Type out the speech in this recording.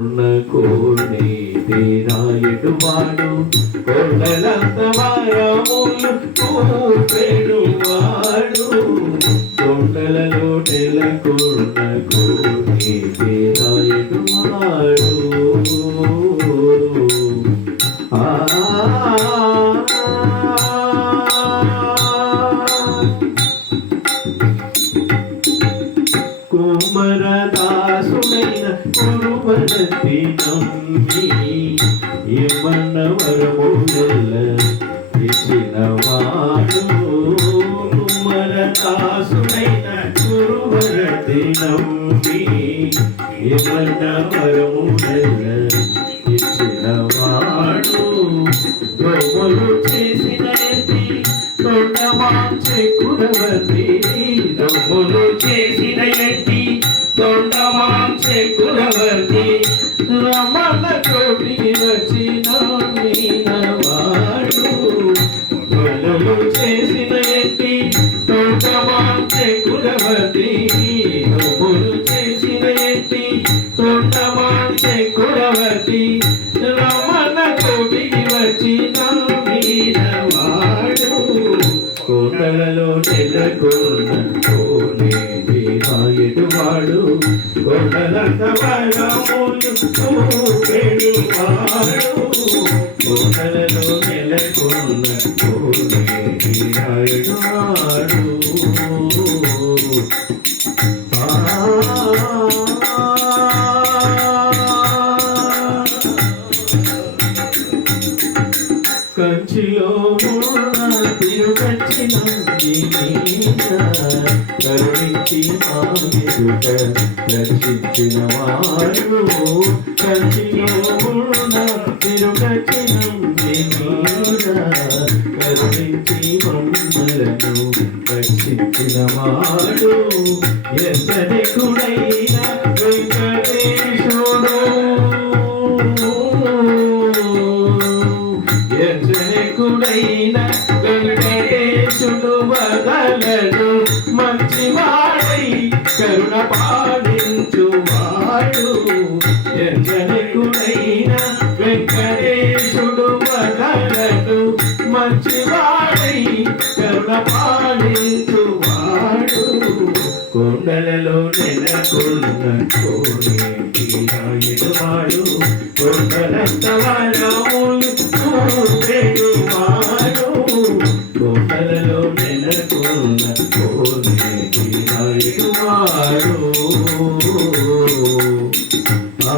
కోనేటి రాయుడువాడు కొండలంత వారములు చూపెడువాడు కొండలలో నెలకొన్న కోనేటి రాయుడువాడు కుమరదాసుడైన గురువరతి నమ్మి ఏమన్న వరముల ఇచ్చినవాడు కుమరదాసుడైన గురువరతి నమ్మి ఏమన్న వరముల ఇచ్చినవాడు రోములు చేసిన ఎత్తి తొండమాంచె కురవతి రోములు చేసిన ఎత్తి తొండమాంచె కురవతి రమణ కోటికి వచ్చిన మీనవాడు రోములు చేసిన ఎత్తి తొండమాంచె కురవతి రోములు చేసిన ఎత్తి తొండమాంచె కురవతి రమణ కోటికి వచ్చిన మీనవాడు కొండలలో నెలకొన్న కోనేటి రాయుడువాడు కొండలంత వరములు చూపెడువాడు కొండలలో నెలకొన్న కోనేటి రాయుడువాడు కంచిలో తిరుగచ్చిన కరుణించి మామిడుట రక్షించిన వాడు కంచిలో తిరుగచ్చిన కరుణించి మమ్మలను రక్షించిన వాడు ఎంతకుడైన వెంకటేశుడు ఎంతకుడైన వెంకటేశుడు వదలడు మంచివాడై కరుణ పాలించువాడు ఎంతకుడైన వెంకటేశుడు వదలడు మంచివాడై కరుణ పాలించువాడు కొండలలో నెలకొన్న కోనేటి రాయుడువాడు కొండలంత వరములు చూపెడువాడు కొండలలో నెలకొన్న కోనేటి రాయుడువాడు ఆ